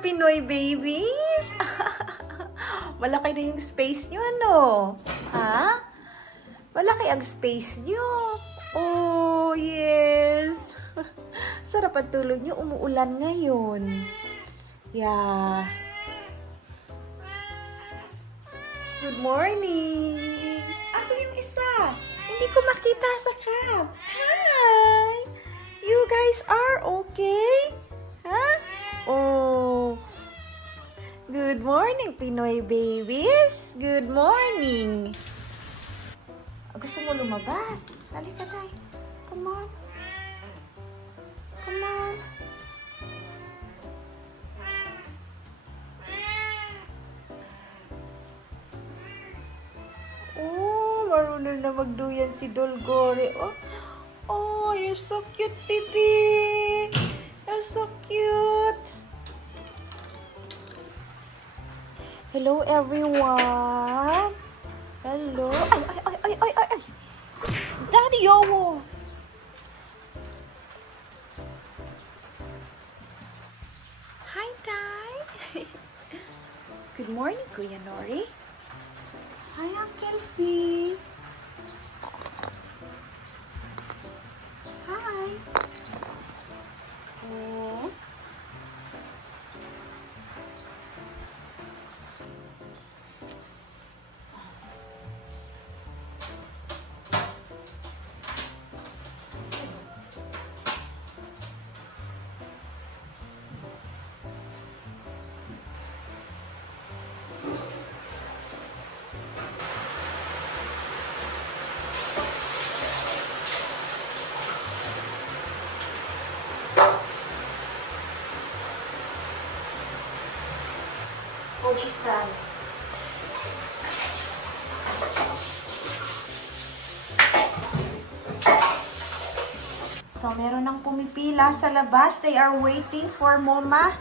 mga Pinoy babies. Malaki na yung space nyo, ano? Ha? Malaki ang space nyo. Oh, yes. Sarap ang tulog nyo. Umuulan ngayon. Yeah. Good morning. Asa yung isa? Hindi ko makita sa cam. Hi. You guys are okay? Huh? Oh. Good morning, Pinoy babies. Good morning. Gusto mo lumabas? Halika tayo. Come on. Come on. Oh, marunong na magduyan si Dolgore. Oh, oh, you're so cute, baby. You're so cute. Hello, everyone. Hello. Ay. Daddy, oh. Hi, Tay. Good morning, Kuya Nori. Hi, Uncle Fee. Hi. Oh. Oji-san. So, meron nang pumipila sa labas. They are waiting for Mama.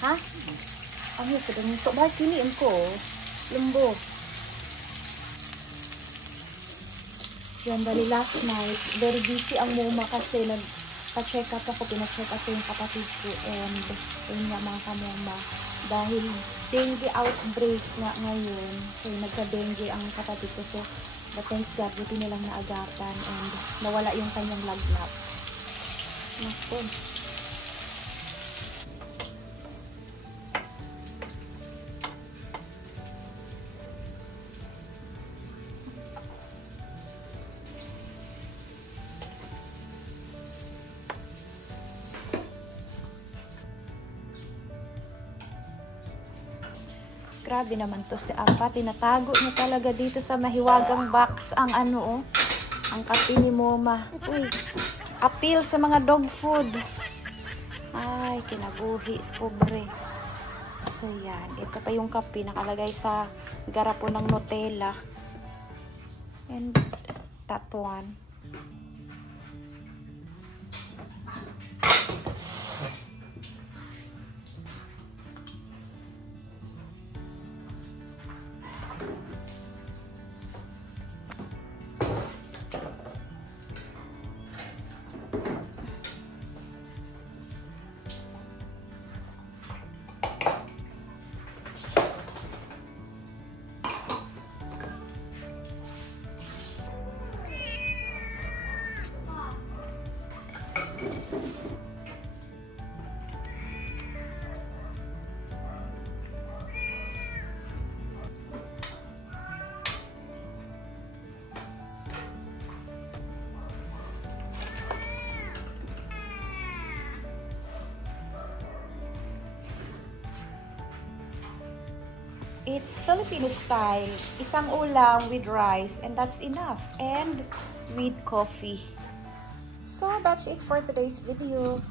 Ha? Ano sa ganito? Bakit kiniin ko? Lumbo. Yan, bali last night, very busy ang muma kasi nagpa-check up ako, pina-check up yung kapatid ko and yun nga mga kamuma. Dahil dengue outbreak nga ngayon, so nagka-dengue ang kapatid ko. So, but thanks God, buti nilang naagapan and nawala yung kanyang lagnat. Naku. Grabe naman to si Apa. Tinatago niya talaga dito sa mahiwagang box ang ano, oh. Ang kape ni Moma. Uy, appeal sa mga dog food. Ay, kinabuhi, pobre. So, yan. Ito pa yung kape nakalagay sa garapon ng Nutella. And that one. It's Filipino style. Isang ulam with rice and that's enough. And with coffee. So that's it for today's video.